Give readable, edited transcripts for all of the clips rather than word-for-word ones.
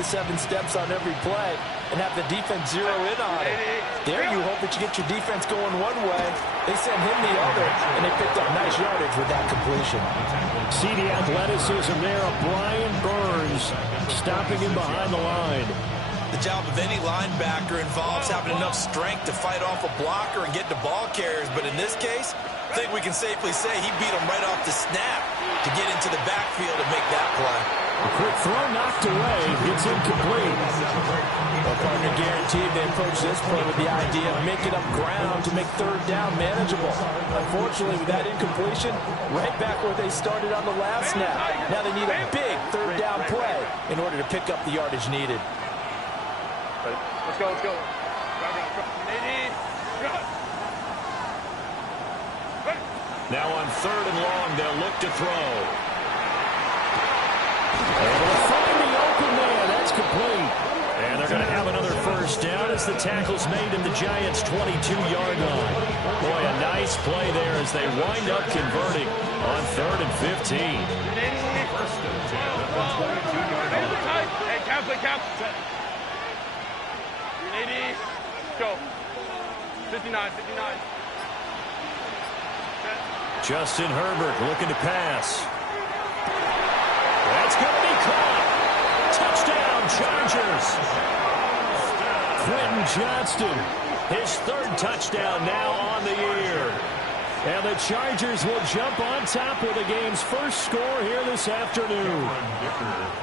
to 7 steps on every play and have the defense zero in on it. There you hope that you get your defense going one way. They send him the other, and they picked up nice yardage with that completion. See the athleticism there of Brian Burns stopping him behind the line. The job of any linebacker involves having enough strength to fight off a blocker and get to ball carriers, but in this case, I think we can safely say he beat him right off the snap to get into the backfield and make that play. A quick throw knocked away. It's incomplete. Well, partner, guaranteed they approach this play with the idea of making up ground to make third down manageable. Unfortunately, with that incompletion, right back where they started on the last snap. Now they need a big third down play in order to pick up the yardage needed. Let's go, let's go. Now on 3rd and long, they'll look to throw. And they'll find the open man. That's complete. And they're going to have another first down as the tackle's made in the Giants' 22-yard line. Boy, a nice play there as they wind up converting on 3rd and 15. Hey, cap. 380. Go. 59. Justin Herbert looking to pass. That's going to be caught. Touchdown, Chargers. Quentin Johnston, his 3rd touchdown now on the year. And the Chargers will jump on top with the game's first score here this afternoon.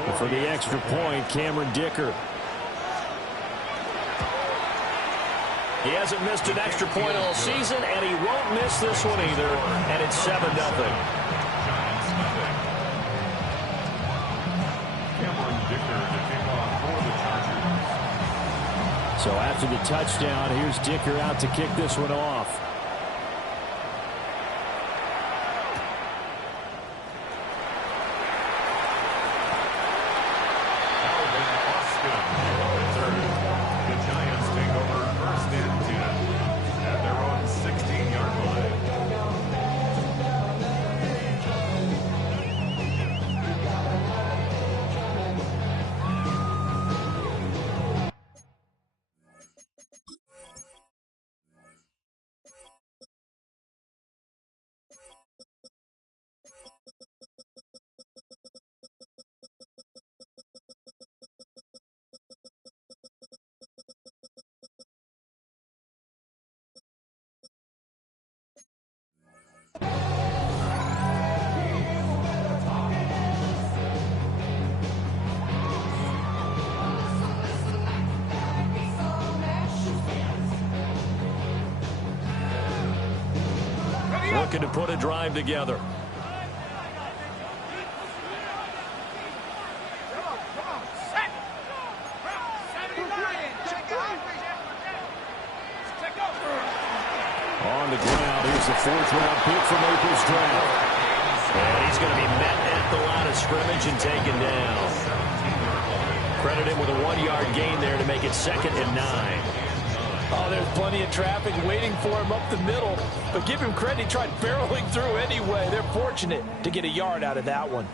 And for the extra point, Cameron Dicker. He hasn't missed an extra point all season, and he won't miss this one either. And it's 7-0. So after the touchdown, here's Dicker out to kick this one off. Looking to put a drive together. On the ground, here's the 4th-round pick from April's draft. And he's going to be met at the line of scrimmage and taken down. Credit him with a 1-yard gain there to make it 2nd and 9. Oh, there's plenty of traffic waiting for him up the middle. But give him credit, he tried barreling through anyway. They're fortunate to get a yard out of that one.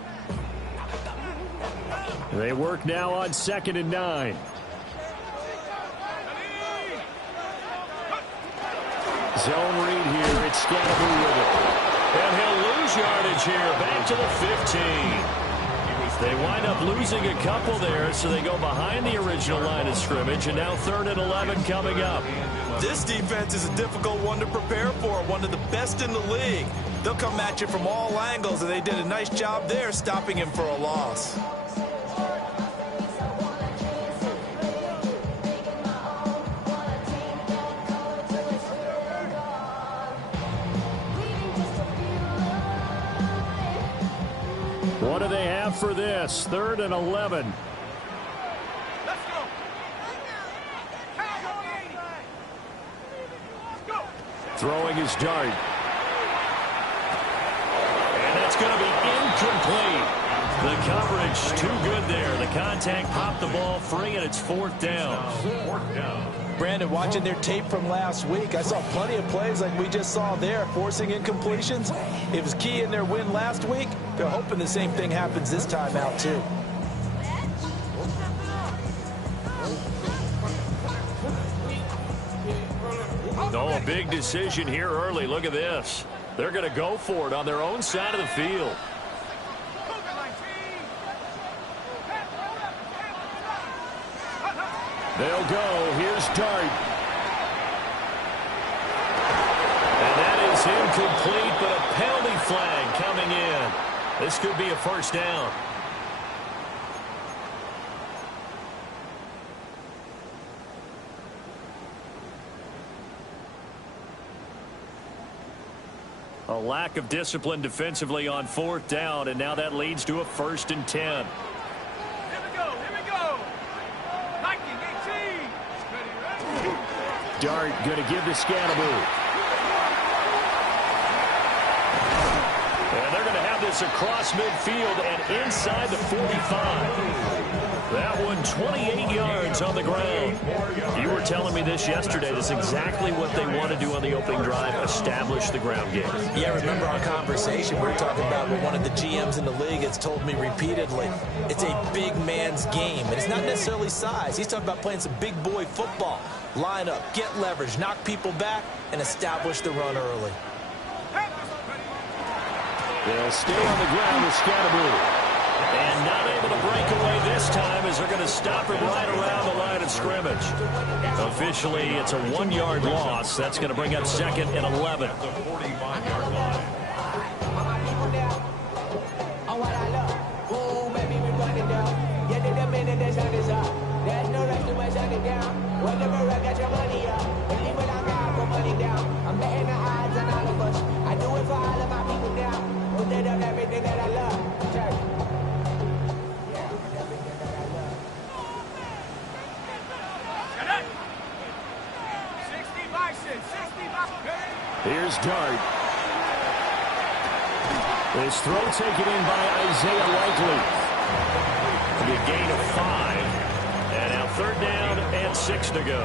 They work now on 2nd and 9. Zone read here. It's Scatterby with it. And he'll lose yardage here. Back to the 15. They wind up losing a couple there, so they go behind the original line of scrimmage, and now 3rd and 11 coming up. This defense is a difficult one to prepare for, one of the best in the league. They'll come at you from all angles, and they did a nice job there stopping him for a loss. What do they have for this? 3rd and 11. Let's go. Throwing his dart. And that's going to be incomplete. The coverage too good there. The contact popped the ball free, and it's 4th down. Brandon, watching their tape from last week, I saw plenty of plays like we just saw there, forcing incompletions. It was key in their win last week. They're hoping the same thing happens this time out, too. big decision here early. Look at this. They're going to go for it on their own side of the field. They'll go. Here's Dart. And that is incomplete, but a penalty flag coming in. This could be a first down. A lack of discipline defensively on 4th down, and now that leads to a 1st and 10. Here we go. Nike 18. Dart going to give to Scannaboo. And they're going to have this across midfield and inside the 45. That one 28 yards on the ground. You were telling me this yesterday. This is exactly what they want to do on the opening drive, establish the ground game. Yeah, remember our conversation. We were talking about what one of the GMs in the league has told me repeatedly. It's a big man's game, and it's not necessarily size. He's talking about playing some big boy football. Line up, get leverage, knock people back, and establish the run early. They'll stay on the ground with Scannaboo. And not able to break away this time as they're going to stop him right around the line of scrimmage. Officially, it's a 1-yard loss. That's going to bring up 2nd and 11. I'm betting the odds on all of us. I do it for all of my people now. Who did up everything that I love. Here's Dart. This throw taken in by Isaiah Likely. A gain of 5. And now 3rd down and 6 to go.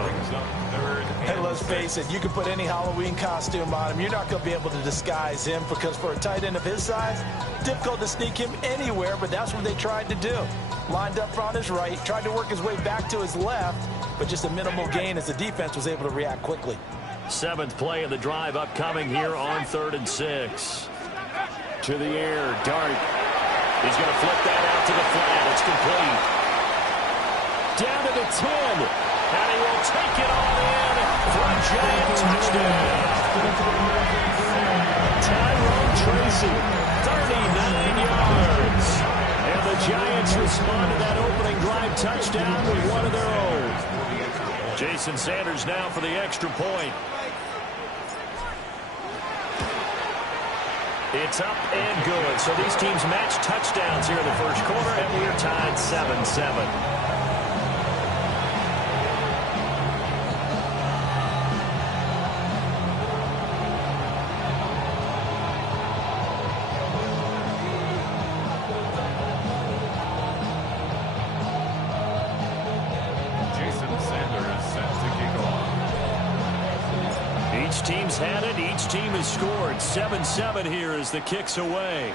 Hey, let's face it, you can put any Halloween costume on him. You're not going to be able to disguise him because for a tight end of his size, difficult to sneak him anywhere, but that's what they tried to do. Lined up on his right, tried to work his way back to his left, but just a minimal gain as the defense was able to react quickly. 7th play of the drive upcoming here on 3rd and 6. To the air, Dart. He's going to flip that out to the flat. It's complete. Down to the 10. And he will take it all in for a giant touchdown. Tyrone Tracy, 39 yards. And the Giants respond to that opening drive touchdown with one of their own. Jason Sanders now for the extra point. It's up and good. So these teams match touchdowns here in the first quarter, and we're tied 7-7. Each team's had it. Each team has scored. 7-7 here as the kick's away.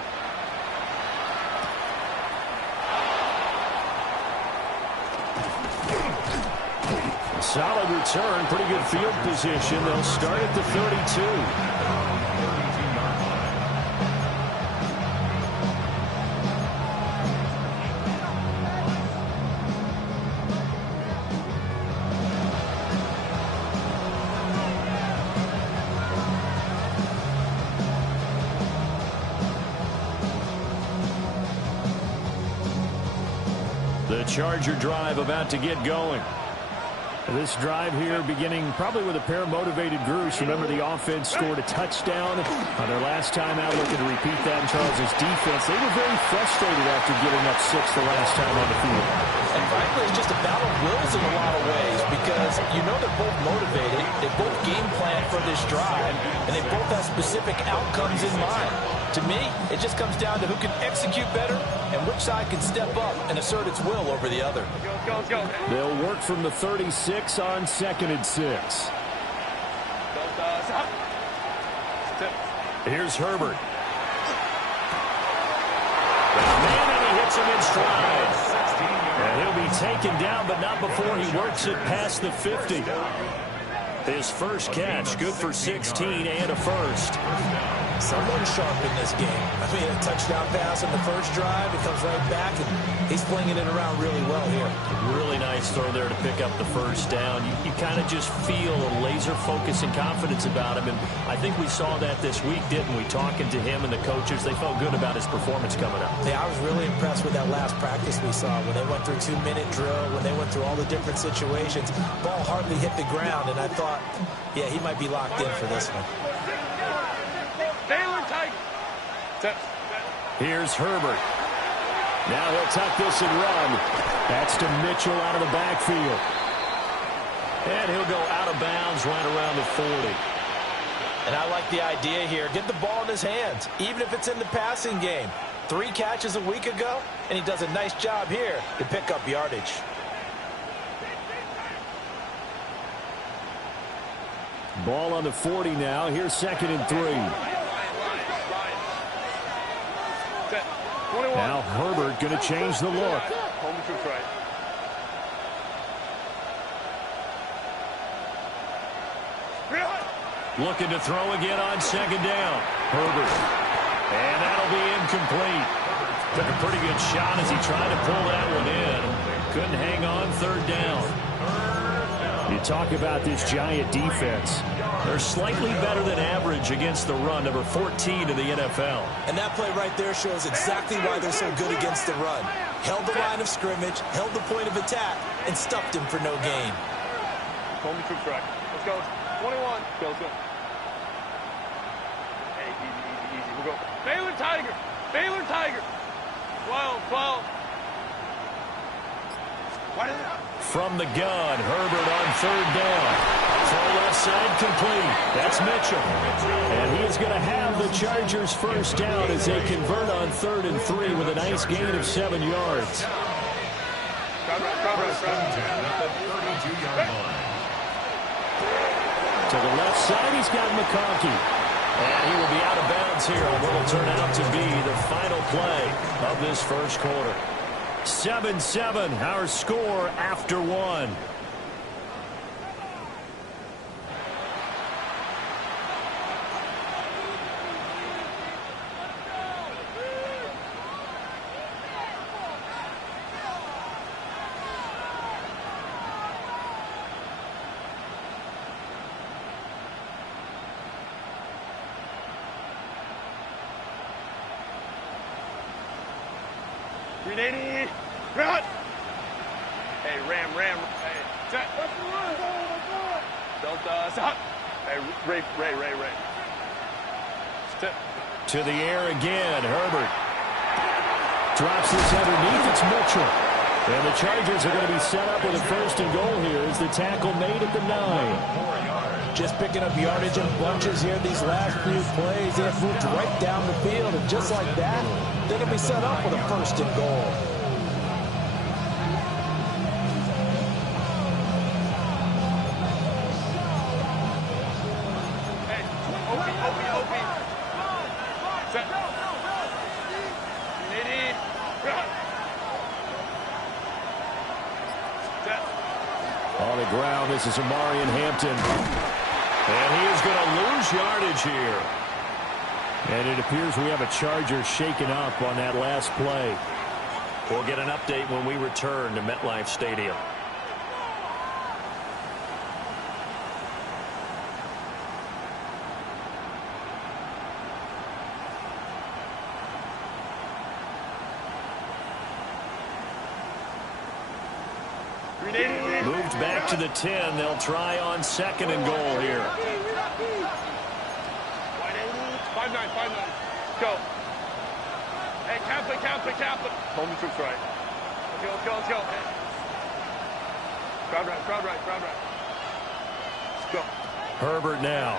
Solid return. Pretty good field position. They'll start at the 32. The Charger drive about to get going. This drive here beginning probably with a pair of motivated groups. Remember, the offense scored a touchdown on their last time out, looking to repeat that in Charles' defense. They were very frustrated after giving up 6 the last time on the field. And frankly, it's just a battle of wills in a lot of ways because you know they're both motivated, they both game plan for this drive, and they both have specific outcomes in mind. To me, it just comes down to who can execute better and which side can step up and assert its will over the other. Go. They'll work from the 36 on 2nd and 6. Here's Herbert. Man, and he hits him in stride. And he'll be taken down, but not before he works it past the 50. His first catch, good for 16 and a first. Someone sharp in this game. I mean, a touchdown pass in the first drive. It comes right back, and he's flinging it around really well here. Really nice throw there to pick up the first down. You kind of just feel a laser focus and confidence about him, and I think we saw that this week, didn't we? Talking to him and the coaches, they felt good about his performance coming up. Yeah, I was really impressed with that last practice we saw when they went through 2-minute drill, when they went through all the different situations. Ball hardly hit the ground, and I thought, yeah, he might be locked in for this one. Here's Herbert. Now he'll tuck this and run. That's to Mitchell out of the backfield. And he'll go out of bounds right around the 40. And I like the idea here. Get the ball in his hands, even if it's in the passing game. 3 catches a week ago, and he does a nice job here to pick up yardage. Ball on the 40 now. Here's 2nd and 3. Now Herbert going to change the look. Looking to throw again on 2nd down. Herbert. And that'll be incomplete. Took a pretty good shot as he tried to pull that one in. Couldn't hang on 3rd down. You talk about this Giant defense. They're slightly better than average against the run, number 14 in the NFL. And that play right there shows exactly why they're so good against the run. Held the line of scrimmage, held the point of attack, and stuffed him for no gain. Hold me to track. Let's go. 21. Let's go. Hey, easy. We'll go. Baylor Tiger. Baylor Tiger. 12. From the gun, Herbert on 3rd down. Throw left side complete. That's Mitchell. And he is going to have the Chargers' first down as they convert on 3rd and 3 with a nice gain of 7 yards. To the left side, he's got McConkey. And he will be out of bounds here on what will turn out to be the final play of this first quarter. 7-7, our score after 1. Grenade. Run. Hey, Ram. Hey, set. Delta, stop. Hey, Ray. Step. To the air again, Herbert. Drops this underneath, it's Mitchell. And the Chargers are going to be set up with a 1st and goal here as the tackle made at the 9. Just picking up yardage in bunches here these last few plays. They have moved right down the field, and just like that, they're going to be set up with a 1st and goal. On the ground, this is Amarian Hampton. And he is going to lose yardage here. And it appears we have a Charger shaken up on that last play. We'll get an update when we return to MetLife Stadium. Moved back to the 10. They'll try on 2nd and goal here. 5-9. Go. Hey, Kaplan. Hold me troops right. Let's go. Hey. Crowd right. Let's go. Herbert now.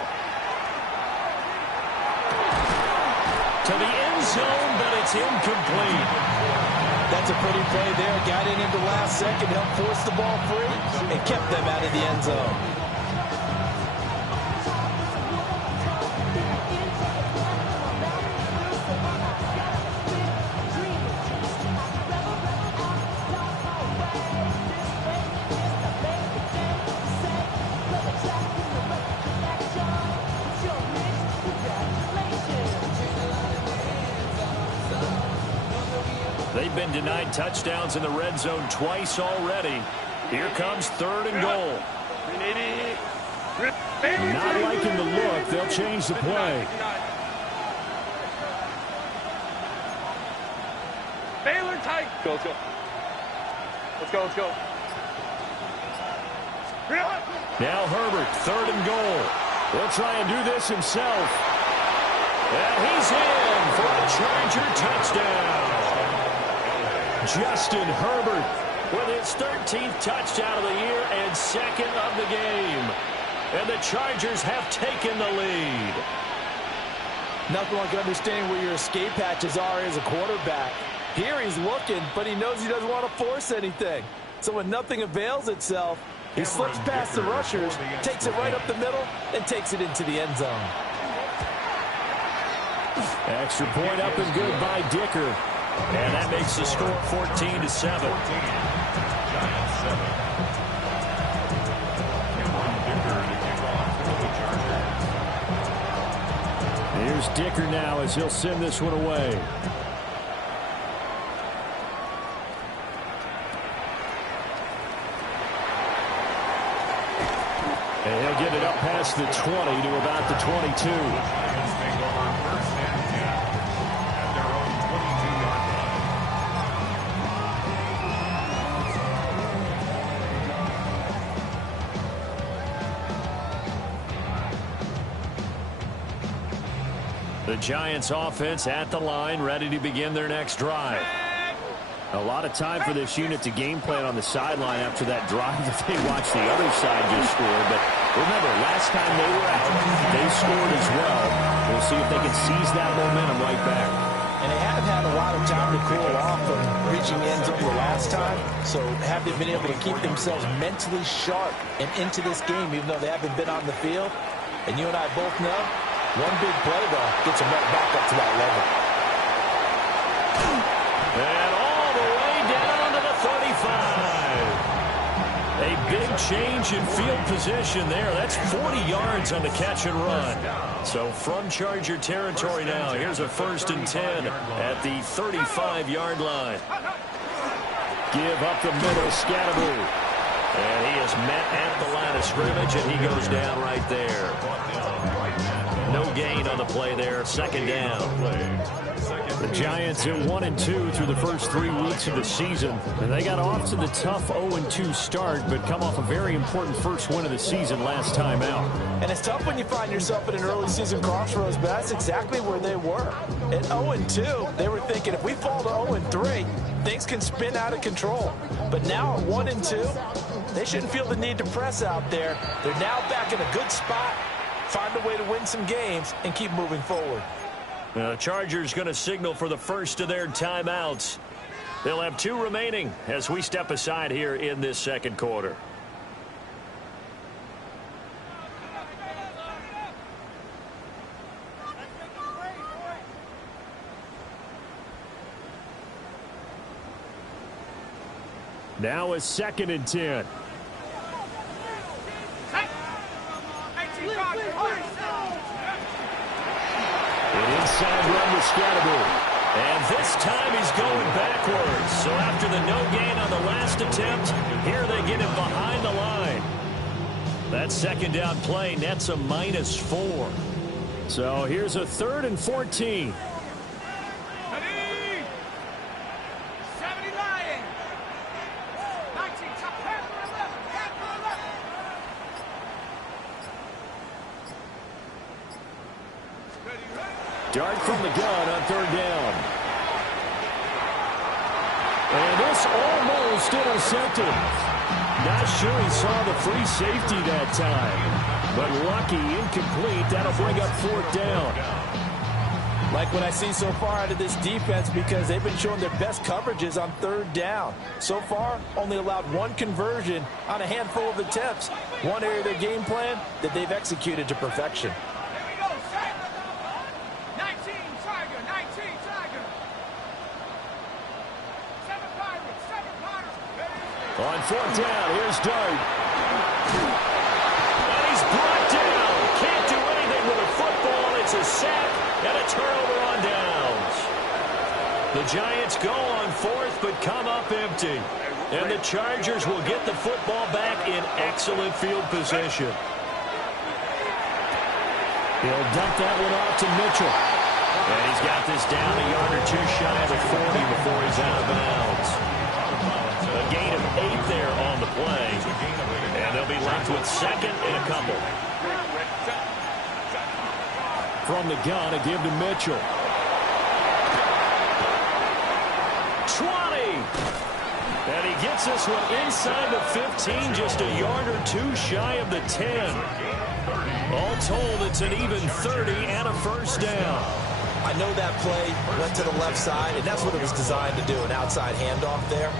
To the end zone, but it's incomplete. That's a pretty play there. Got in at the last second, helped force the ball free, and kept them out of the end zone. They've been denied touchdowns in the red zone twice already. Here comes 3rd and goal. Not liking the look. They'll change the play. Baylor tight. Let's go. Let's go. Let's go. Now Herbert, 3rd and goal. He'll try and do this himself. And he's in for a Charger touchdown. Justin Herbert with his 13th touchdown of the year and 2nd of the game. And the Chargers have taken the lead. Nothing like understanding where your escape hatches are as a quarterback. Here he's looking, but he knows he doesn't want to force anything. So when nothing avails itself, he slips past the rushers, takes it right up the middle, and takes it into the end zone. Extra point up and good by Dicker. And that makes the score 14-7. Here's Dicker now as he'll send this one away. And he'll get it up past the 20 to about the 22. The Giants offense at the line, ready to begin their next drive. A lot of time for this unit to game plan on the sideline after that drive that they watched the other side just score. But remember, last time they were out, they scored as well. We'll see if they can seize that momentum right back. And they have had a lot of time to cool off from reaching the end zone the last time. So have they been able to keep themselves mentally sharp and into this game, even though they haven't been on the field? And you and I both know, one big play, though, gets them right back up to that level. And all the way down to the 35. A big change in field position there. That's 40 yards on the catch and run. So from Charger territory now, here's a 1st and 10 at the 35-yard line. Give up the middle, Scatteroo. And he is met at the line of scrimmage, and he goes down right there. No gain on the play there. 2nd down. The Giants at 1-2 through the first 3 weeks of the season. And they got off to the tough 0-2 start, but come off a very important first win of the season last time out. And it's tough when you find yourself at an early season crossroads, but that's exactly where they were. At 0-2, they were thinking if we fall to 0-3, things can spin out of control. But now at 1-2, they shouldn't feel the need to press out there. They're now back in a good spot, find a way to win some games, and keep moving forward. The Chargers going to signal for the first of their timeouts. They'll have 2 remaining as we step aside here in this 2nd quarter. Now a 2nd and 10. An inside run with Scatteroo. And this time he's going backwards. So after the no gain on the last attempt, here they get him behind the line. That 2nd down play nets a -4. So here's a 3rd and 14. Dart from the gun on 3rd down. And this almost intercepted. Not sure he saw the free safety that time. But lucky, incomplete. That'll bring up 4th down. Like what I see so far out of this defense, because they've been showing their best coverages on 3rd down. So far, only allowed 1 conversion on a handful of attempts. One area of their game plan that they've executed to perfection. On 4th down, here's Dart. And he's brought down. Can't do anything with a football. It's a sack and a turnover on downs. The Giants go on fourth, but come up empty. And the Chargers will get the football back in excellent field position. He'll dump that one off to Mitchell. And he's got this down a yard or two shy of the 40 before he's out of bounds. A gain of 8 there on the play. And they'll be left with second and a couple. From the gun, a give to Mitchell. 20! And he gets this one inside the 15, just a yard or two shy of the 10. All told, it's an even 30 and a first down. I know that play went to the left side, and that's what it was designed to do, an outside handoff there.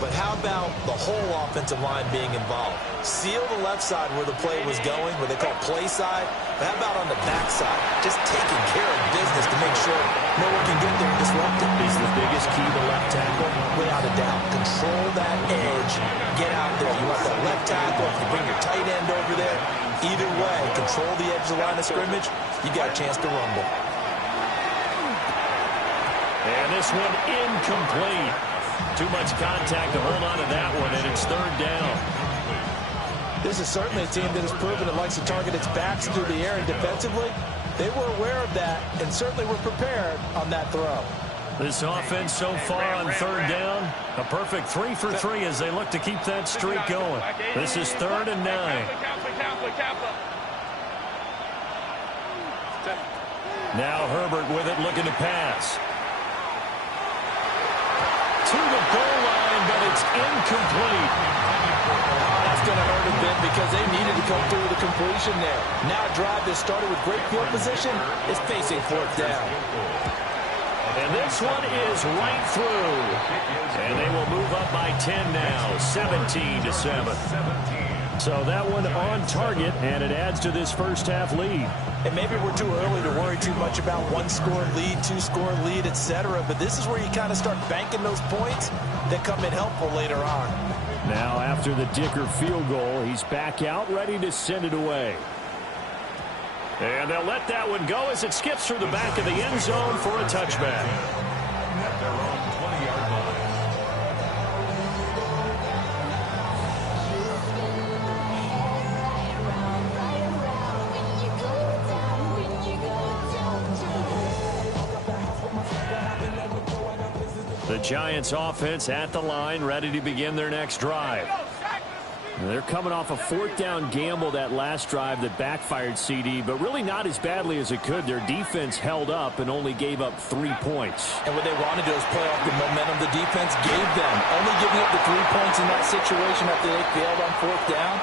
But how about the whole offensive line being involved? Seal the left side where the play was going, where they call play side. But how about on the back side? Just taking care of business to make sure no one can get there and disrupt it. Is the biggest key the left tackle? Without a doubt. Control that edge. Get out there. You want that left tackle. If you bring your tight end over there, either way, control the edge of the line of scrimmage, you got a chance to rumble. And this one incomplete. Too much contact to hold on to that one, and it's third down. This is certainly a team that has proven it likes to target its backs through the air, and defensively, they were aware of that and certainly were prepared on that throw. This offense so far on third down, a perfect 3 for 3 as they look to keep that streak going. This is 3rd and 9. Now Herbert with it, looking to pass. To the goal line, but it's incomplete. That's going to hurt a bit because they needed to come through the completion there. Now a drive that started with great field position is facing fourth down. And this one is right through. And they will move up by 10 now, 17-7. So that one on target, and it adds to this first half lead. And maybe we're too early to worry too much about one-score lead, two-score lead, etc. But this is where you kind of start banking those points that come in helpful later on. Now after the Dicker field goal, he's back out ready to send it away. And they'll let that one go as it skips through the back of the end zone for a touchback. At their own 20-yard line. The Giants offense at the line, ready to begin their next drive. They're coming off a fourth down gamble that last drive that backfired, CD, but really not as badly as it could. Their defense held up and only gave up 3 points. And what they wanted to do is play off the momentum the defense gave them. Only giving up the 3 points in that situation after they failed on fourth down.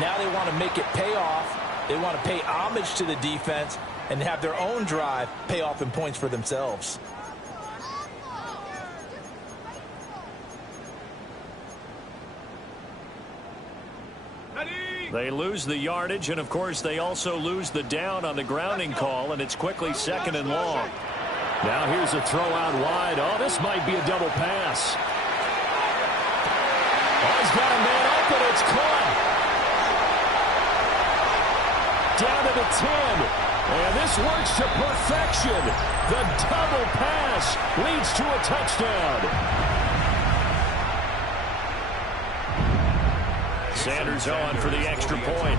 Now they want to make it pay off. They want to pay homage to the defense and have their own drive pay off in points for themselves. They lose the yardage, and of course they also lose the down on the grounding call, and it's quickly 2nd and long. Now here's a throw out wide. Oh, this might be a double pass. Oh, he's got a man open. It's caught. Down to the 10. And this works to perfection. The double pass leads to a touchdown. Sanders on for the extra point.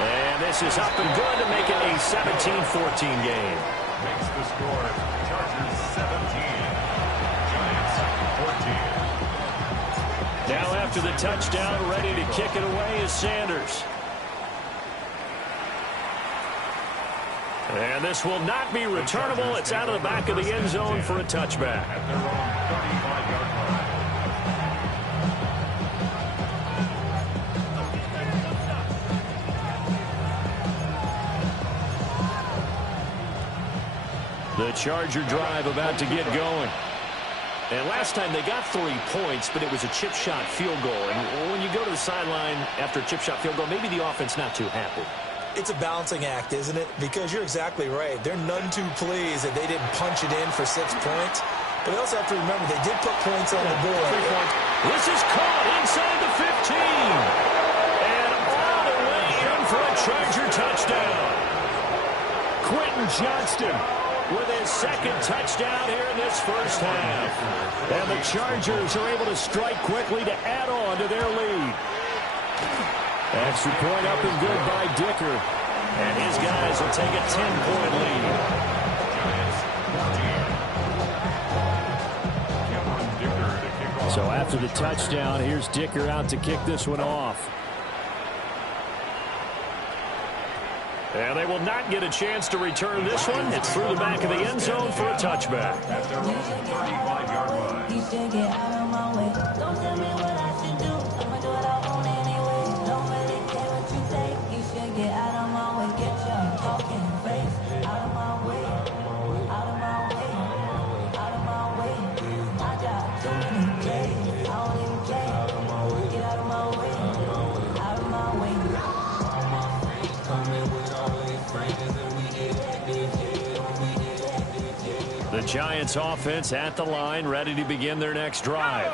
And this is up and good to make it a 17-14 game. Makes the score Chargers 17, Giants 14. Now after the touchdown, ready to kick it away is Sanders. And this will not be returnable. It's out of the back of the end zone for a touchback. At their own 35-yard line. The Charger drive about to get going. And last time they got 3 points, but it was a chip shot field goal. And when you go to the sideline after a chip shot field goal, maybe the offense not too happy. It's a balancing act, isn't it? Because you're exactly right. They're none too pleased that they didn't punch it in for 6 points. But they also have to remember they did put points on the board. This is caught inside the 15. And all the way in for a Charger touchdown. Quentin Johnston with his second touchdown here in this first half. And the Chargers are able to strike quickly to add on to their lead. Extra point up and good by Dicker. And his guys will take a 10-point lead. So after the touchdown, here's Dicker out to kick this one off. And they will not get a chance to return this one. It's through the back of the end zone for a touchback. At their own 35-yard line. You should get out of my way. Don't tell me what I should do. I'ma do what I want anyway. Don't really care what you say. You should get out of my way. Get your talking face out of my way. Out of my way. Out of my way. I got too many days. I don't even care. Get out of my way. Out of my way. The Giants offense at the line, ready to begin their next drive.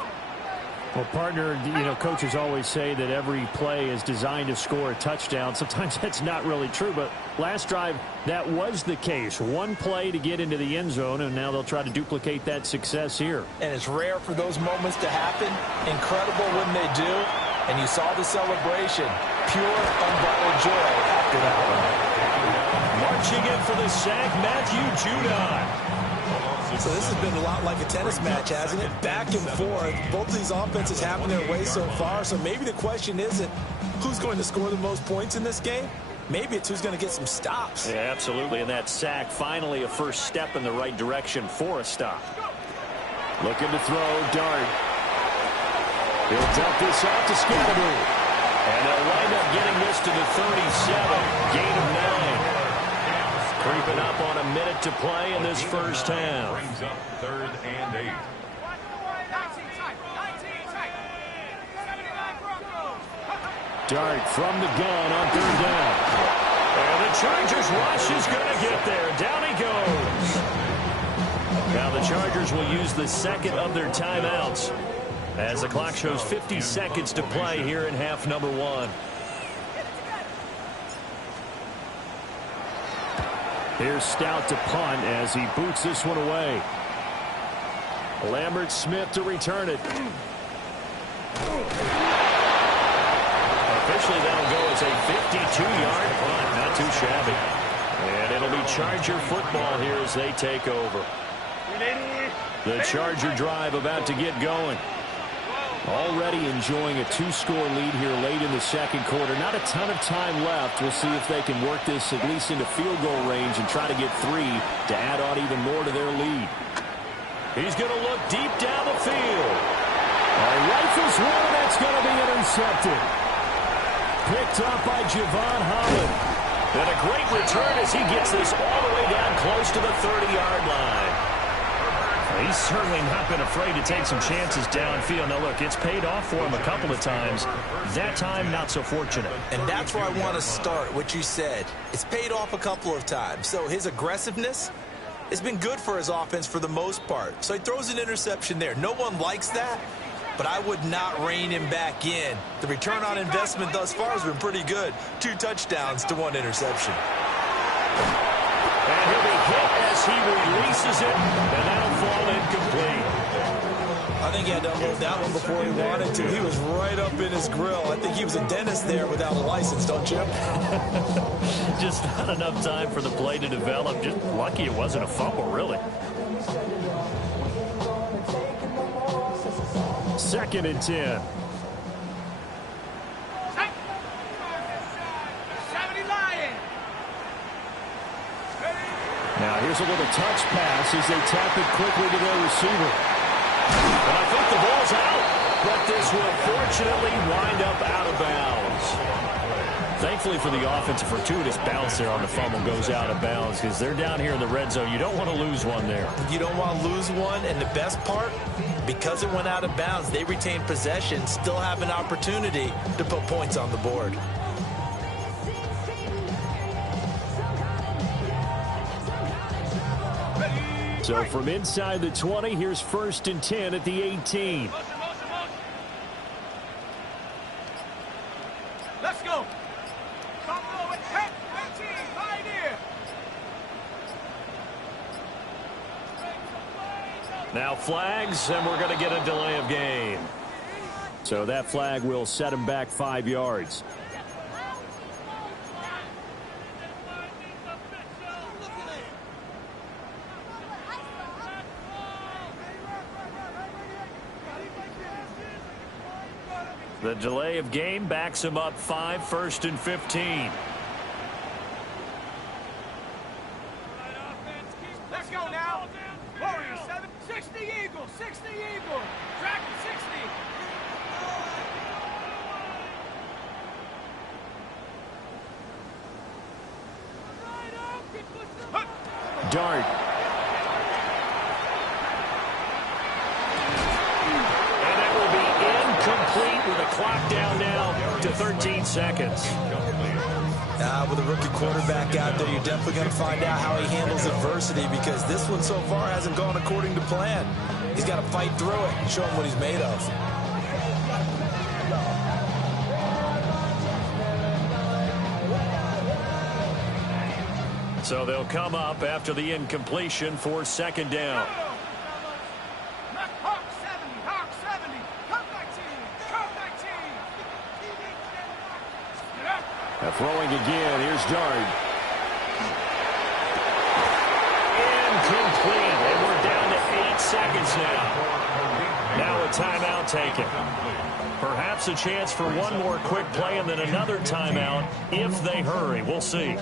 Well, partner, coaches always say that every play is designed to score a touchdown. Sometimes that's not really true, but last drive, that was the case. One play to get into the end zone, and now they'll try to duplicate that success here. And it's rare for those moments to happen. Incredible when they do. And you saw the celebration. Pure, unbridled joy after that one. Marching in for the sack, Matthew Judon. So this has been a lot like a tennis match, hasn't it? Back and forth. Both of these offenses having their way so far. So maybe the question isn't who's going to score the most points in this game. Maybe it's who's going to get some stops. Yeah, absolutely. And that sack, finally a first step in the right direction for a stop. Looking to throw, Dart. He'll dump this off to Scatterby. And they'll wind up getting this to the 37. Gain of 9. Creeping up on a minute to play in this first half. Brings up 3rd and 8. Dart from the gun on 3rd down. And the Chargers rush is going to get there. Down he goes. Now the Chargers will use the second of their timeouts as the clock shows 50 seconds to play here in half number 1. Here's Stout to punt as he boots this one away. Lambert Smith to return it. Officially, that'll go as a 52-yard punt. Not too shabby. And it'll be Charger football here as they take over. The Charger drive about to get going. Already enjoying a 2-score lead here late in the second quarter. Not a ton of time left. We'll see if they can work this at least into field goal range and try to get 3 to add on even more to their lead. He's going to look deep down the field. Rifles one, that's going to be intercepted. Picked up by Javon Holland. And a great return as he gets this all the way down close to the 30-yard line. He's certainly not been afraid to take some chances downfield. Now, look, it's paid off for him a couple of times. That time, not so fortunate. And that's where I want to start, what you said. It's paid off a couple of times. So his aggressiveness has been good for his offense for the most part. So he throws an interception there. No one likes that, but I would not rein him back in. The return on investment thus far has been pretty good. 2 touchdowns to 1 interception. And he'll be hit as he releases it, and that'll fall incomplete. I think he had to unload that one before he wanted to. He was right up in his grill. I think he was a dentist there without a license, don't you? Just not enough time for the play to develop. Just lucky it wasn't a fumble, really. 2nd and 10. Now here's a little touch pass as they tap it quickly to their receiver. And I think the ball's out, but this will fortunately wind up out of bounds. Thankfully for the offense, a fortuitous bounce there on the fumble goes out of bounds because they're down here in the red zone. You don't want to lose one there. You don't want to lose one, and the best part, because it went out of bounds, they retain possession, still have an opportunity to put points on the board. So from inside the 20, here's 1st and 10 at the 18. Let's go. flags, and we're going to get a delay of game. So that flag will set him back 5 yards. The delay of game backs him up 5, 1st and 15. Let's go now. Warriors 7, 60 Eagles, 60 Eagles. Dragon 60. Dart. And that will be incomplete with a clock down now to 13 seconds. With a rookie quarterback out there, you're definitely going to find out how he handles adversity, because this one so far hasn't gone according to plan. He's got to fight through it and show him what he's made of. So they'll come up after the incompletion for 2nd down. Hawk 70, Hawk 70. Come 19, come 19. Now throwing again. Here's Dart. Incomplete, and we're down to 8 seconds now. Now a timeout taken. Perhaps a chance for one more quick play and then another timeout if they hurry. We'll see.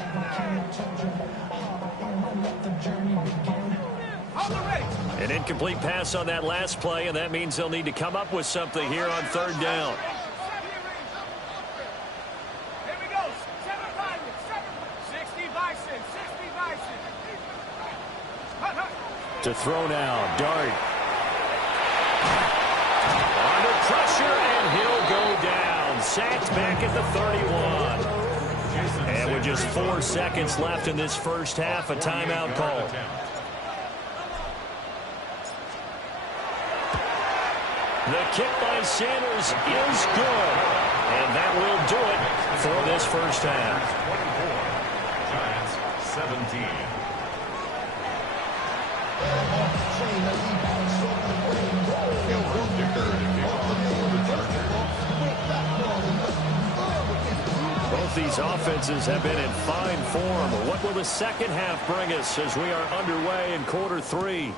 An incomplete pass on that last play, and that means they'll need to come up with something here on 3rd down. Here we go. 60 Bison, 60 Bison. To throw now. Dart. Under pressure, and he'll go down. Sacked back at the 31. And with just 4 seconds left in this first half, a timeout call. The kick by Sanders is good. And that will do it for this first half. Giants 17. Both these offenses have been in fine form. What will the second half bring us as we are underway in quarter 3?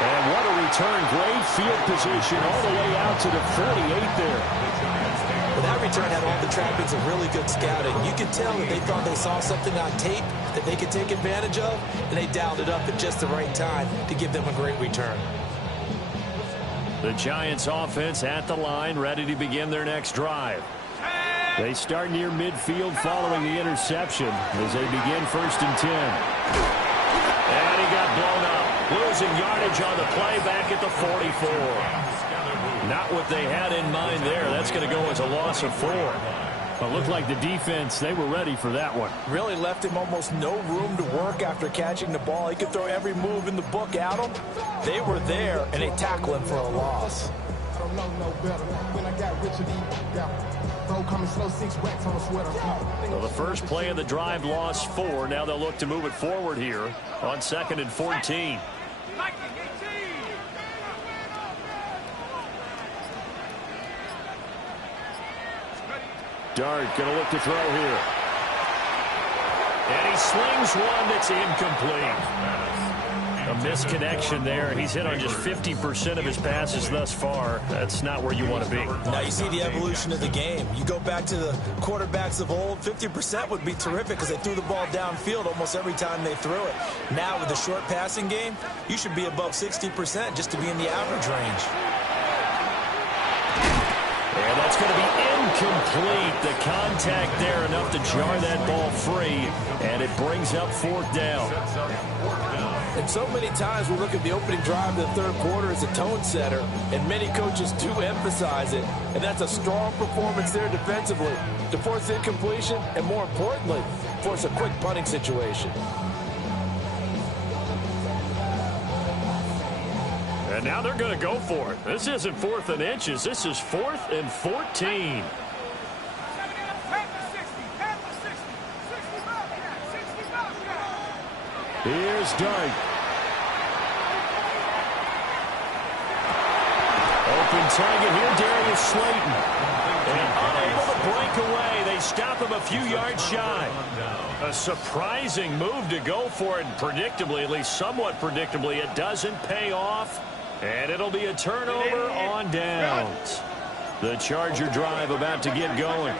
And what a return. Great field position all the way out to the 48 there. Well, that return had all the trappings of really good scouting. You could tell that they thought they saw something on tape that they could take advantage of, and they dialed it up at just the right time to give them a great return. The Giants offense at the line, ready to begin their next drive. They start near midfield following the interception as they begin 1st and 10. And he got blown up. Losing yardage on the play back at the 44. Not what they had in mind there. That's going to go as a loss of 4. It looked like the defense, they were ready for that one. Really left him almost no room to work after catching the ball. He could throw every move in the book at him. They were there, and they tackle him for a loss. Well, the first play of the drive lost 4. Now they'll look to move it forward here on 2nd and 14. Dart going to look to throw here. And he slings one that's incomplete. A misconnection there. He's hit on just 50% of his passes thus far. That's not where you want to be. Now you see the evolution of the game. You go back to the quarterbacks of old, 50% would be terrific because they threw the ball downfield almost every time they threw it. Now with the short passing game, you should be above 60% just to be in the average range. And that's going to be incomplete. The contact there enough to jar that ball free, and it brings up 4th down. And so many times we look at the opening drive of the 3rd quarter as a tone setter, and many coaches do emphasize it. And that's a strong performance there defensively to force incompletion and, more importantly, force a quick punting situation. And now they're going to go for it. This isn't 4th and inches. This is 4th and 14. Here's Dart. Open target here, Darius Slayton. And unable to break away. They stop him a few yards shy. A surprising move to go for it. Predictably, at least somewhat predictably, it doesn't pay off. And it'll be a turnover on downs. The Charger drive about to get going.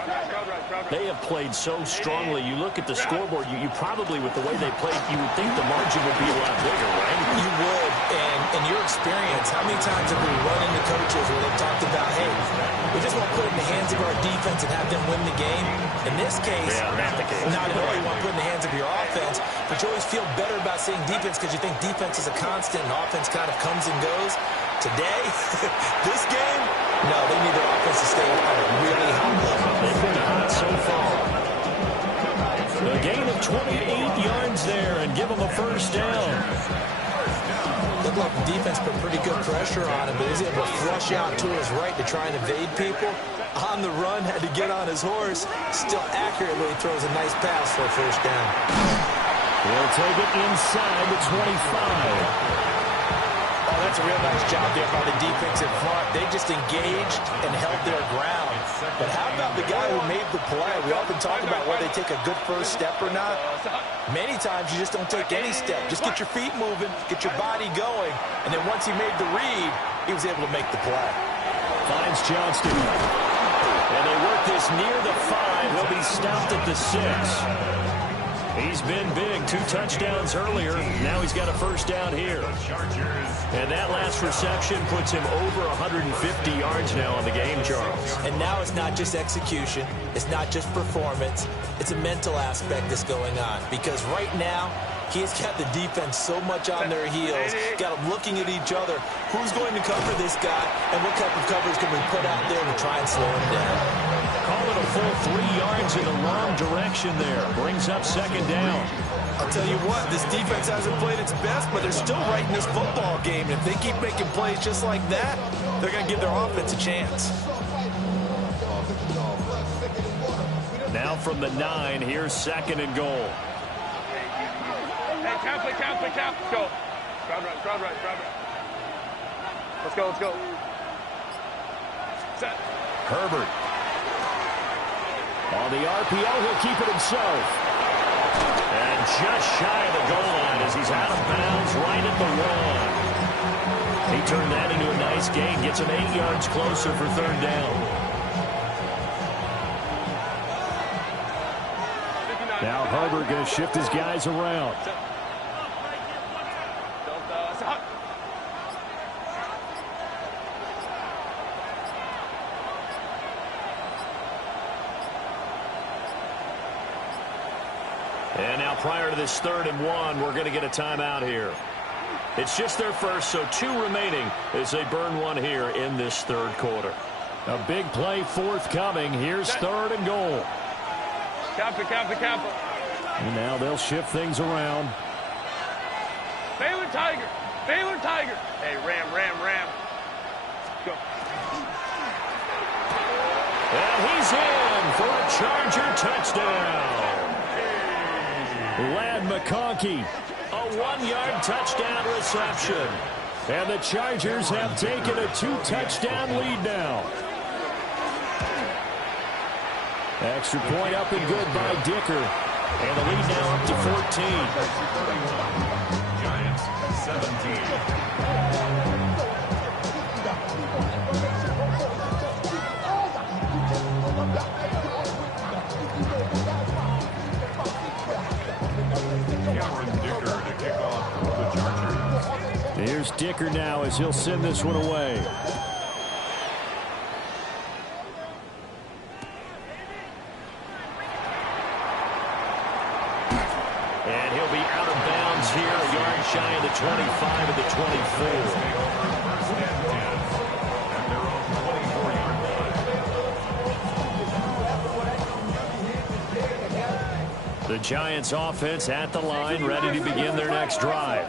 They have played so strongly. You look at the scoreboard, you probably, with the way they played, you would think the margin would be a lot bigger, right? You would, and in your experience, how many times have we run into coaches where they've talked about, hey, we just want to put it in the hands of our defense and have them win the game? In this case, not only you want to put it in the hands of your offense, but you always feel better about saying defense because you think defense is a constant and offense kind of comes and goes. Today, this game, no, they need their offense to stay on a really high level. They've been hot so far. A gain of 28 yards there and give them a first down. Looked like the defense put pretty good pressure on him, but he was able to flush out to his right to try and evade people. On the run, had to get on his horse. Still accurately throws a nice pass for a first down. He'll take it inside the 25. Oh, that's a real nice job there by the defense in front. They just engaged and held their ground. But how about the guy who made the play? We often talk about whether they take a good first step or not. Many times you just don't take any step. Just get your feet moving, get your body going, and then once he made the read, he was able to make the play. Finds Johnston. And they work this near the 5. He'll be stopped at the 6. He's been big. 2 touchdowns earlier. Now he's got a first down here. And that last reception puts him over 150 yards now on the game, Charles. And now it's not just execution. It's not just performance. It's a mental aspect that's going on. Because right now, he's got the defense so much on their heels, got them looking at each other. Who's going to cover this guy, and what type of coverage can we put out there to try and slow him down? Call it a full 3 yards in the wrong direction there. Brings up second down. I'll tell you what, this defense hasn't played its best, but they're still right in this football game. And if they keep making plays just like that, they're going to give their offense a chance. Now from the 9, here's second and goal. Hey, camp. Let's go. Crowd right. Let's go. Set. Herbert. On the RPO, he'll keep it himself. And just shy of the goal line as he's out of bounds right at the 1. He turned that into a nice gain. Gets him 8 yards closer for third down. Now Herbert going to shift his guys around. And now prior to this 3rd and 1, we're going to get a timeout here. It's just their first, so 2 remaining as they burn 1 here in this 3rd quarter. A big play forthcoming. Here's 3rd and goal. Kappa. And now they'll shift things around. Baylor Tiger. Hey, Ram. Go. And he's in for a Charger touchdown. Ladd McConkey, A 1-yard touchdown reception. and the Chargers have taken a 2-touchdown lead now. Extra point up and good by Dicker. And the lead now up to 14. Giants 17. Here's Dicker now as he'll send this one away. And he'll be out of bounds here, a yard shy of the 25 of the 24. The Giants offense at the line, ready to begin their next drive.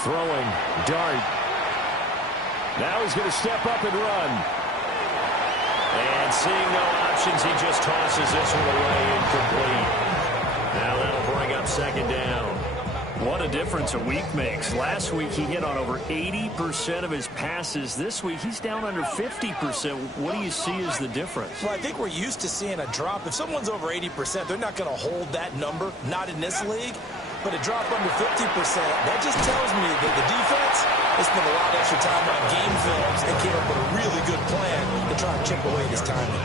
Throwing, Dart. Now he's going to step up and run. And seeing no options, he just tosses this one away incomplete. Now that'll bring up second down. What a difference a week makes. Last week he hit on over 80% of his passes. This week he's down under 50%. What do you see as the difference? Well, I think we're used to seeing a drop. If someone's over 80%, they're not going to hold that number, not in this league. But a drop under 50%, that just tells me that the defense has spent a lot of extra time on game films and came up with a really good plan to try and chip away this timing.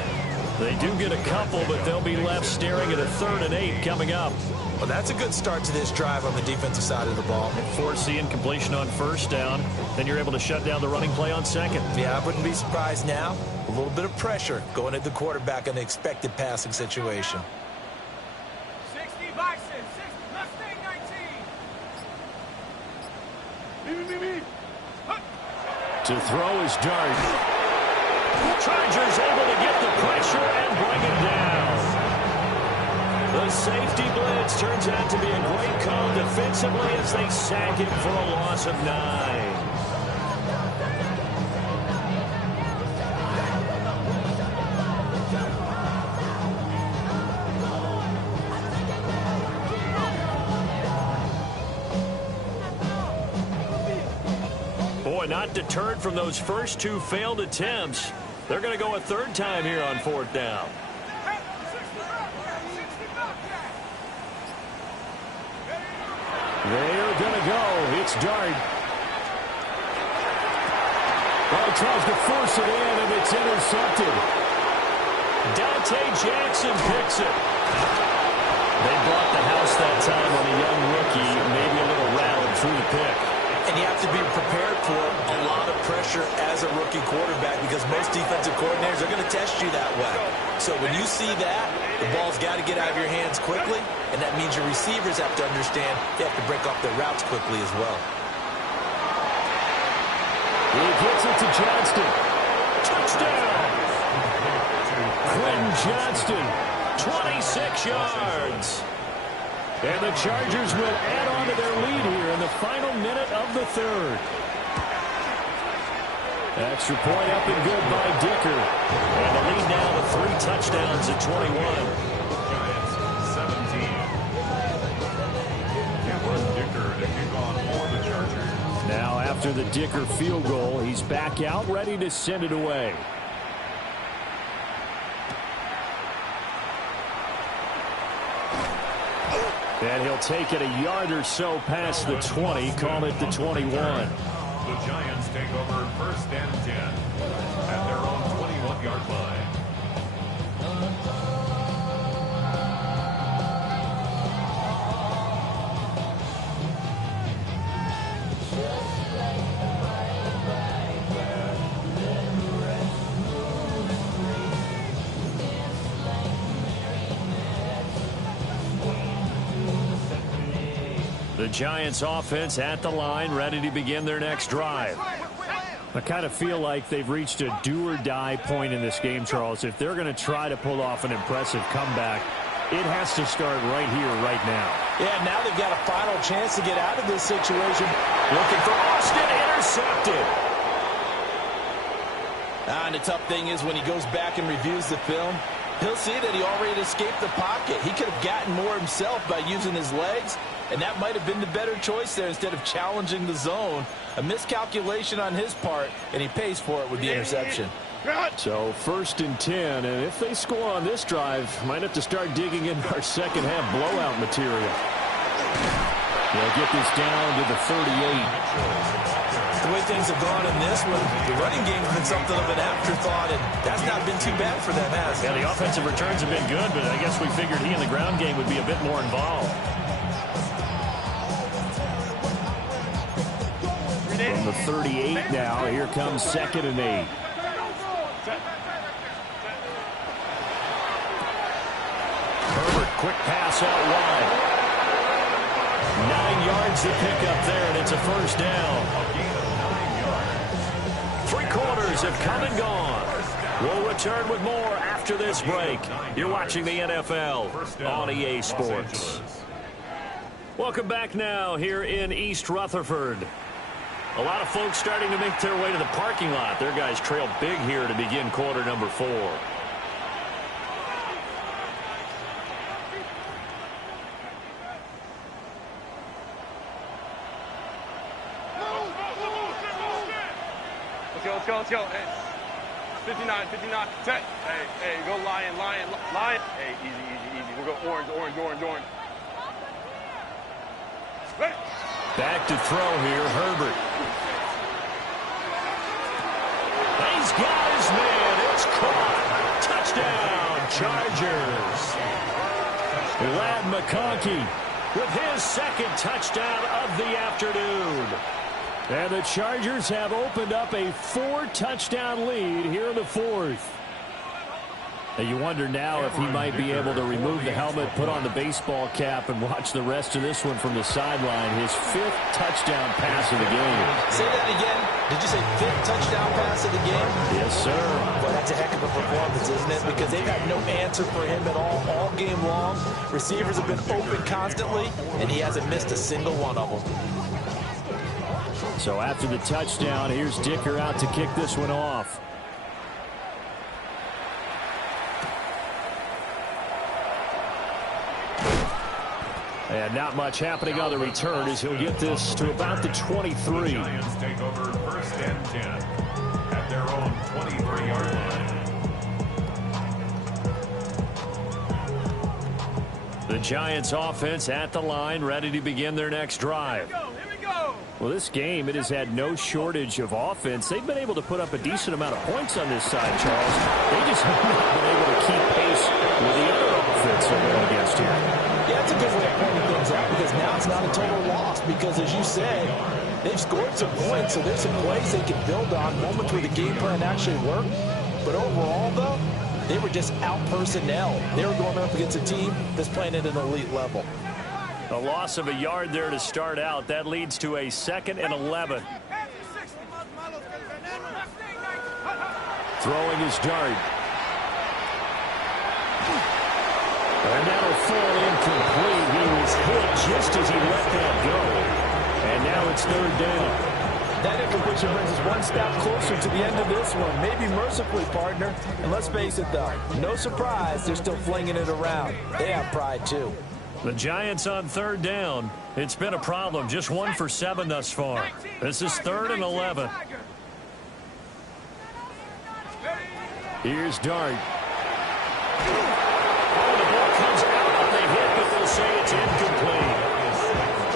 They do get a couple, but they'll be left staring at a 3rd and 8 coming up. Well, that's a good start to this drive on the defensive side of the ball. Force the incompletion on 1st down. Then you're able to shut down the running play on 2nd. Yeah, I wouldn't be surprised now. A little bit of pressure going at the quarterback in the expected passing situation. 60 boxes, 60, Mustang 19. To throw is Dart. Chargers able to get the pressure and bring it down. The safety blitz turns out to be a great call defensively as they sack him for a loss of 9. Boy, not deterred from those first 2 failed attempts. They're going to go a 3rd time here on 4th down. They're going to go. It's Dart. Well, he tries to force it in, and it's intercepted. Dante Jackson picks it. They bought the house that time on a young rookie, maybe a little rattled through the pick. And you have to be prepared for a lot of pressure as a rookie quarterback because most defensive coordinators are going to test you that way. So when you see that, the ball's got to get out of your hands quickly, and that means your receivers have to understand they have to break off their routes quickly as well. He gets it to Johnston. Touchdown! Quentin Johnston. 26 yards. And the Chargers will add on to their lead here in the final minute of the 3rd. Extra point up and good by Dicker. And the lead now to 3 touchdowns at 21. Giants 17. Cameron Dicker to kick off for the Chargers. Now after the Dicker field goal, he's back out ready to send it away. And he'll take it a yard or so past the 20, call it the 21. The Giants take over 1st and 10 at their own 21-yard line. The Giants offense at the line, ready to begin their next drive. I kind of feel like they've reached a do-or-die point in this game, Charles. If they're going to try to pull off an impressive comeback, it has to start right here, right now. Yeah, now they've got a final chance to get out of this situation. Looking for Austin, intercepted. And the tough thing is when he goes back and reviews the film, he'll see that he already escaped the pocket. He could have gotten more himself by using his legs, and that might have been the better choice there instead of challenging the zone. A miscalculation on his part, and he pays for it with the interception. So 1st and 10, and if they score on this drive, might have to start digging into our second half blowout material. They'll get this down to the 38. The way things have gone in this one, the running game's been something of an afterthought, and that's not been too bad for them, has it? Yeah, the offensive returns have been good, but I guess we figured he in the ground game would be a bit more involved. From the 38 now, here comes 2nd and 8. Herbert, quick pass out wide. 9 yards to pick up there, and it's a 1st down. 3 quarters have come and gone. We'll return with more after this break. You're watching the NFL on EA Sports. Welcome back now here in East Rutherford. A lot of folks starting to make their way to the parking lot. Their guys trail big here to begin quarter number 4. Let's go. Hey. 59, set. Hey, go lion. Hey, easy. We'll go orange. Ready. Back to throw here, Herbert. He's got his man. It's caught. Touchdown, Chargers. Ladd McConkey with his second touchdown of the afternoon. And the Chargers have opened up a 4-touchdown lead here in the 4th. And you wonder now if he might be able to remove the helmet, put on the baseball cap, and watch the rest of this one from the sideline. His 5th touchdown pass of the game. Say that again. Did you say 5th touchdown pass of the game? Yes, sir. Well, that's a heck of a performance, isn't it? Because they've had no answer for him at all game long. Receivers have been open constantly, and he hasn't missed a single one of them. So after the touchdown, here's Dicker out to kick this one off. And not much happening on the return as he'll get this to about the 23. The Giants take over 1st and 10 at their own 23-yard line. The Giants offense at the line, ready to begin their next drive. Here we go. Well, this game, it has had no shortage of offense. They've been able to put up a decent amount of points on this side, Charles. They just have not been able to keep pace with the other offense they're going against here. Yeah, that's a good way of pointing things out because now it's not a total loss because, as you said, they've scored some points, so there's some plays they can build on, moments where the game plan actually worked. But overall, though, they were just out-personnel. They were going up against a team that's playing at an elite level. A loss of a yard there to start out. That leads to a 2nd and 11. Throwing his dart. And that'll fall incomplete. He was hit just as he let that go. And now it's 3rd down. That incompletion brings us one step closer to the end of this one. Maybe mercifully, partner. And let's face it, though, no surprise, they're still flinging it around. They have pride, too. The Giants on 3rd down. It's been a problem. Just 1 for 7 thus far. This is 3rd and 11. Here's Dart. The ball comes out on the hit, but they'll say it's incomplete.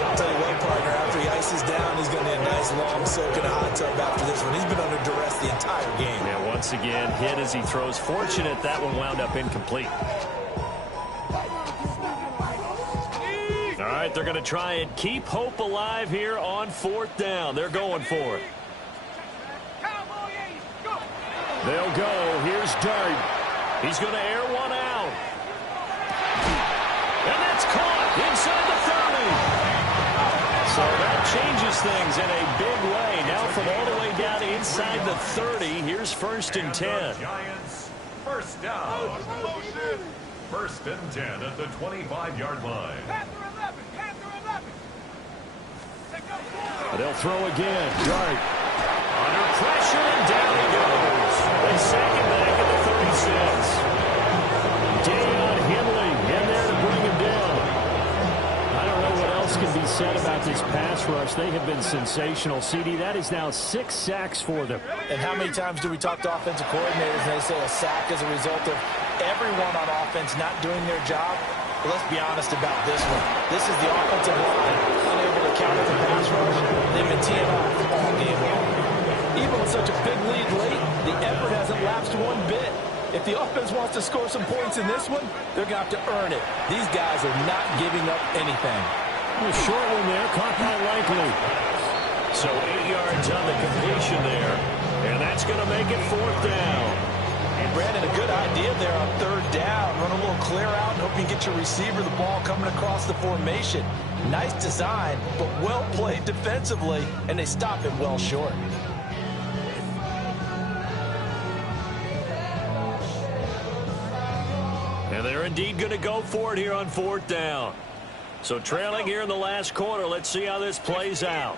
I'll tell you what, partner, after he ices down, he's going to need a nice long soak in a hot tub after this one. He's been under duress the entire game. Yeah, once again, hit as he throws. Fortunate that one wound up incomplete. All right, they're going to try and keep hope alive here on 4th down. They're going for it. They'll go. Here's Dart. He's going to air one out. And that's caught inside the 30. So that changes things in a big way. Now from all the way down inside the 30, here's 1st and 10. Giants, 1st down. 1st and 10 at the 25-yard line. They'll throw again. Dart under pressure, and down he goes. They sack him back at the 36. Deion Henley in there to bring him down. I don't know what else can be said about this pass rush. They have been sensational. CD, that is now 6 sacks for them. And how many times do we talk to offensive coordinators and they say a sack is a result of everyone on offense not doing their job? Well, let's be honest about this one. This is the offensive line unable to counter the pass rush. They've been teeing off all game long. Even with such a big lead late, the effort hasn't lapsed one bit. If the offense wants to score some points in this one, they're going to have to earn it. These guys are not giving up anything. A short one there, caught by Likely. So 8 yards on the completion there, and that's going to make it 4th down. And Brandon, a good idea there on 3rd down. Run a little clear out and hope you get your receiver the ball coming across the formation. Nice design, but well played defensively, and they stop it well short. And they're indeed going to go for it here on 4th down. So trailing here in the last quarter, let's see how this plays out.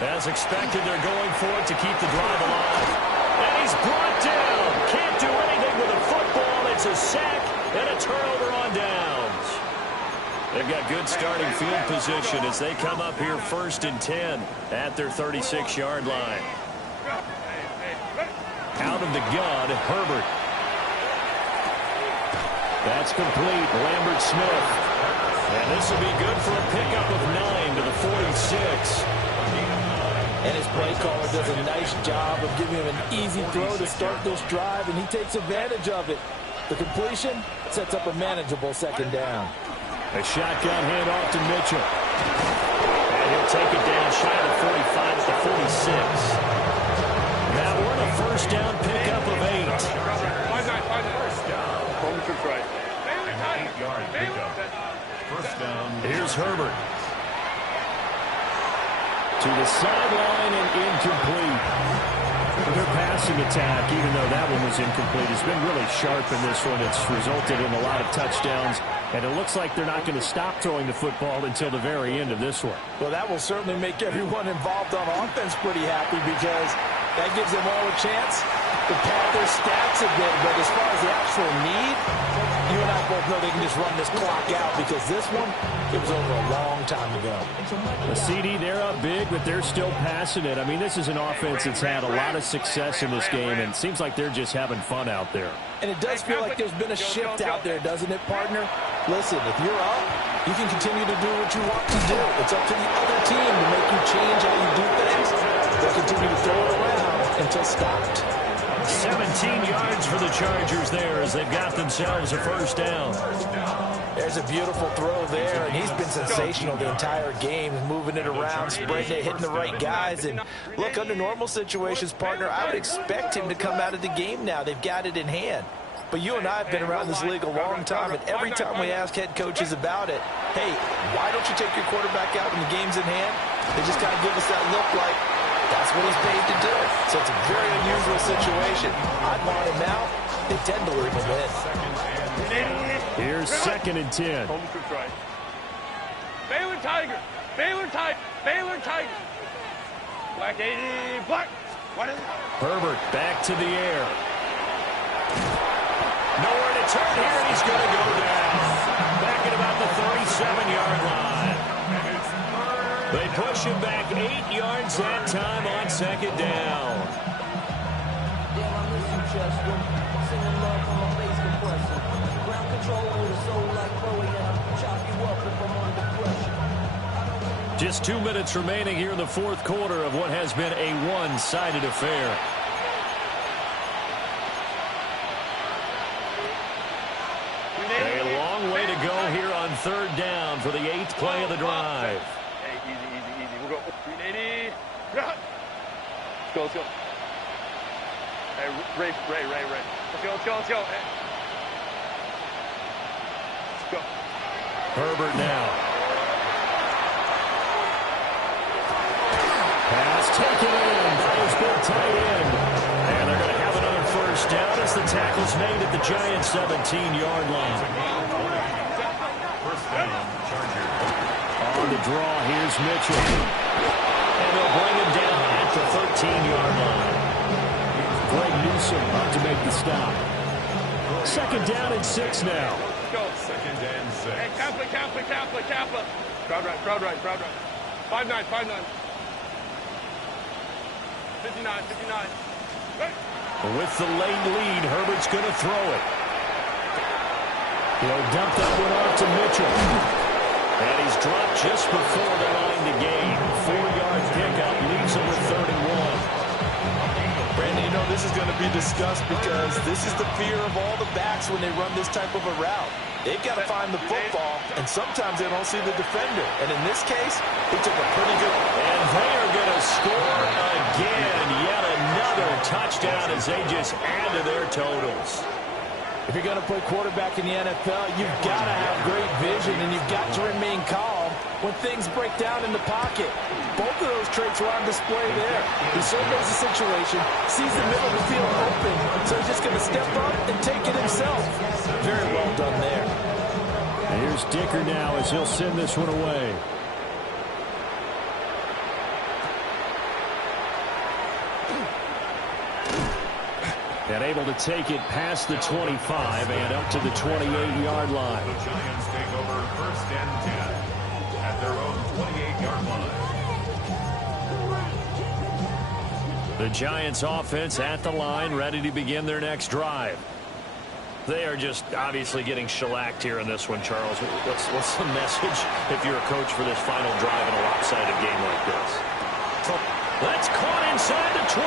As expected, they're going for it to keep the drive alive. And he's brought down. Can't do anything with a football. It's a sack and a turnover on downs. They've got good starting field position as they come up here 1st and 10 at their 36-yard line. Out of the gun, Herbert. That's complete. Lambert Smith. And this will be good for a pickup of 9 to the 46. And his play caller does a nice job of giving him an easy throw to start this drive, and he takes advantage of it. The completion sets up a manageable 2nd down. A shotgun handoff to Mitchell. And he'll take it down shy of the 45 at the 46. Now we're in a 1st down pickup of 8. First down. Home trip right. 8-yard pickup. 1st down. Here's Herbert. To the sideline and incomplete. Their passing attack, even though that one was incomplete, has been really sharp in this one. It's resulted in a lot of touchdowns, and it looks like they're not going to stop throwing the football until the very end of this one. Well, that will certainly make everyone involved on offense pretty happy because that gives them all a chance to pad their stats a bit. But as far as the actual need, you and I both know they can just run this clock out because this one, it was over a long time ago. The CD, they're up big, but they're still passing it. I mean, this is an offense that's had a lot of success in this game, and it seems like they're just having fun out there. And it does feel like there's been a shift out there, doesn't it, partner? Listen, if you're up, you can continue to do what you want to do. It's up to the other team to make you change how you do things. They'll continue to throw it around until stopped. 17 yards for the Chargers there as they've got themselves a 1st down. There's a beautiful throw there, and he's been sensational the entire game, moving it around, spreading it, hitting the right guys. And look, under normal situations, partner, I would expect him to come out of the game now. They've got it in hand. But you and I have been around this league a long time, and every time we ask head coaches about it, hey, why don't you take your quarterback out when the game's in hand? They just kind of give us that look like, that's what he's paid to do. So it's a very unusual situation. I'd want him out. They tend to leave him in. Here's 2nd and 10. Home trip right. Baylor Tiger. Baylor Tiger. Baylor Tiger. Black 80. Black. What is it? Herbert back to the air. Nowhere to turn here, and he's going to go down. Back at about the 37-yard line. They push him back 8 yards that time on 2nd down. Damn, I miss you, Chester. Singing love from my bass compressor. Ground control with a soul like Chloe, and I'll chop you up if I'm under pressure. Just 2 minutes remaining here in the 4th quarter of what has been a one-sided affair. A long way to go here on 3rd down for the 8th play of the drive. Hey, easy. We'll go 380. Let's go. Hey, Ray. Let's go. Hey. Let's go. Herbert now. Pass taken in. Throws good tight end. And they're going to have another 1st down as the tackle's made at the Giants' 17-yard line. 1st down, Chargers. On the draw, here's Mitchell. And they'll bring him down at the 13-yard line. Greg Newsome up to make the stop. 2nd down and 6 now. Let's go. 2nd and 6. Hey, Kappa. Crowd right. 5-9. 59. Hey. With the late lead, Herbert's going to throw it. He'll dump that one off to Mitchell. And he's dropped just before the line to gain. 4-yard pickup leaves him with 3rd and 1. Brandon, you know this is going to be discussed because this is the fear of all the backs when they run this type of a route. They've got to find the football, and sometimes they don't see the defender. And in this case, he took a pretty good... And they are going to score again. Yet another touchdown as they just add to their totals. If you're going to play quarterback in the NFL, you've got to have great vision, and you've got to remain calm when things break down in the pocket. Both of those traits were on display there. He surveys the situation, sees the middle of the field open, so he's just going to step up and take it himself. Very well done there. Here's Dicker now as he'll send this one away. And able to take it past the 25 and up to the 28-yard line. The Giants take over 1st and 10 at their own 28-yard line. The Giants offense at the line, ready to begin their next drive. They are just obviously getting shellacked here in this one, Charles. What's the message if you're a coach for this final drive in a lopsided game like this? That's caught inside the 20.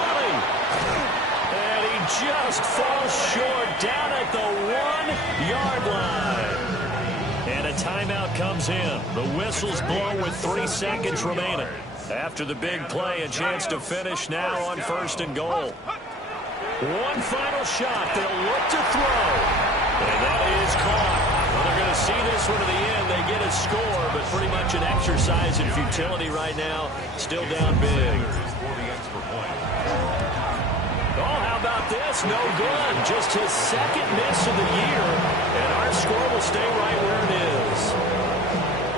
And he just falls short down at the 1-yard line. And a timeout comes in. The whistle's blown with 3 seconds remaining. After the big play, a chance to finish now on 1st and goal. One final shot. They'll look to throw. And that is caught. Well, they're going to see this one to the end. They get a score, but pretty much an exercise in futility right now. Still down big. Oh, how about this? No good. Just his second miss of the year. And our score will stay right where it is.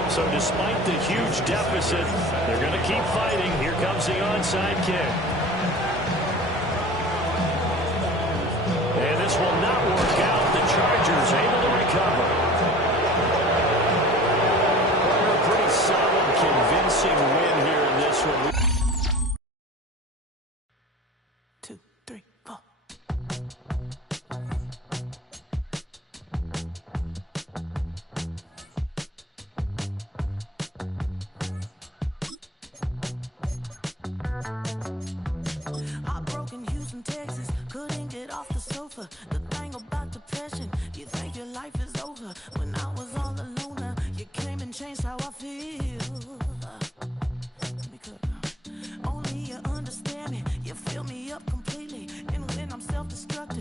So despite the huge deficit, they're going to keep fighting. Here comes the onside kick. And this will not work out. The Chargers able to recover. A pretty solid, convincing win here in this one. 2, 3, 4. Heartbroken Houston, Texas, couldn't get off the sofa. The thing about depression, you think your life is over. When I was all alone, now you came and changed how I feel. Only you understand me, you fill me up completely. And when I'm self-destructive,